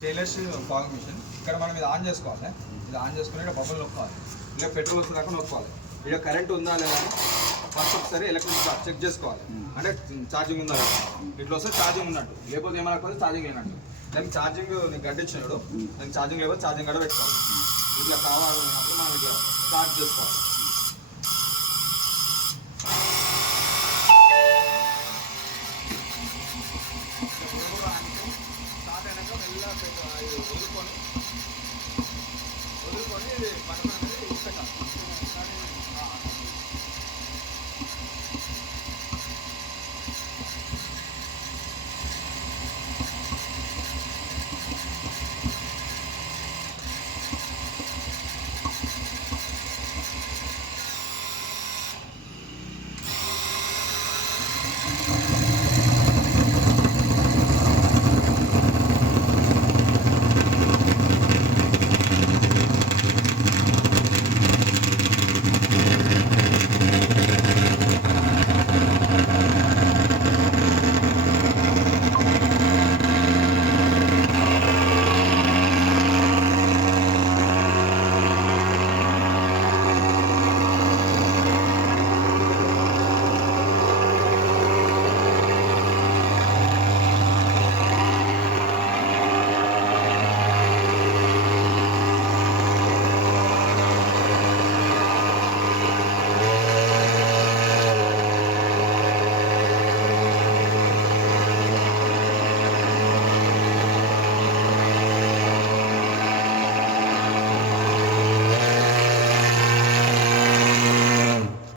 Stainless fog machine ఇక్కడ మనం ఇది ఆన్ చేసుకోవాలి. ఇది ఆన్ చేసుకుని ఇక్కడ బబుల్ నొక్కాలి. ఇలా పెట్రోల్ వస్తుంది దాకా నొక్కాలి. ఇక్కడ కరెంట్ ఉందా లేదా అని ఫస్ట్ ఒకసారి ఎలక్ట్రిక్ చెక్ చేసుకోవాలి. అంటే ఛార్జింగ్ ఉందా లేదా, ఇట్లా వస్తే ఛార్జింగ్ ఉన్నట్టు, లేకపోతే ఏమనకపోతే ఛార్జింగ్ అయినట్టు. దానికి ఛార్జింగ్ నీకు గడ్డించినాడు, దానికి ఛార్జింగ్ లేకపోతే ఛార్జింగ్ గడ్డ పెట్టుకోవాలి. ఇట్లా కావాలన్నప్పుడు మనం ఇట్లా స్టార్ట్ చేసుకోవాలి. స్టార్ట్ అయినాక మెల్లగా వదులుకొని